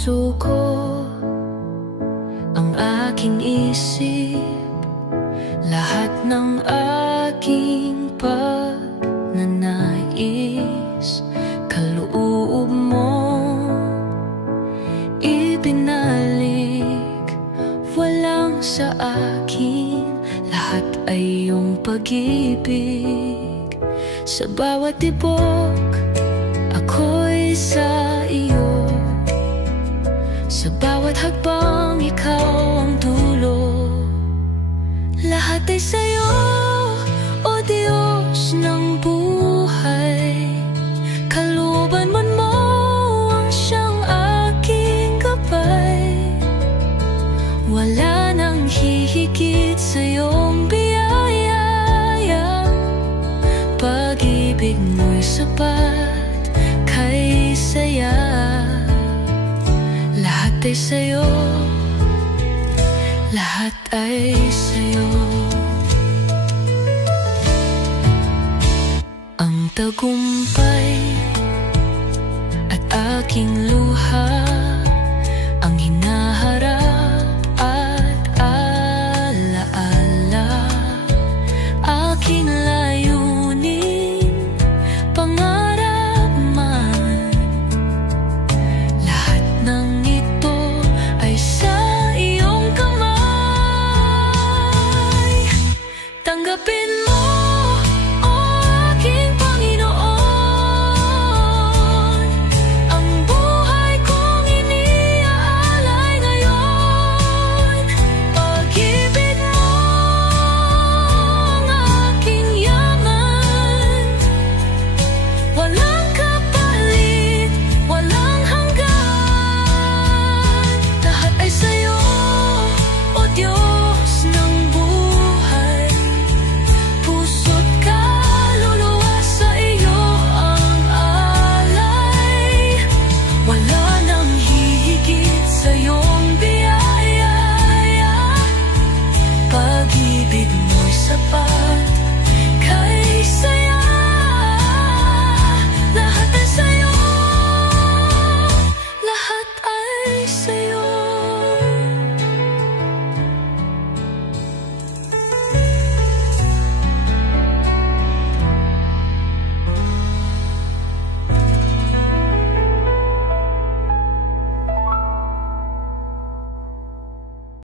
puso ko, ang aking isip, lahat ng aking pagnanais, kaloob mo ibinalik. Walang sa akin, lahat ay iyong pag-ibig. Sa bawat tibok, ako'y sa iyo. Sa bawat hakbang, ikaw ang dulo. Lahat ay sa'yo, o Diyos ng buhay. Kalooban mo ang siyang aking gabay. Wala nang hihigit sa iyong biyaya. Pag-ibig mo'y sapat kay saya. Lahat ay sa'yo, lahat ay sa'yo. Ang tagumpay at aking luha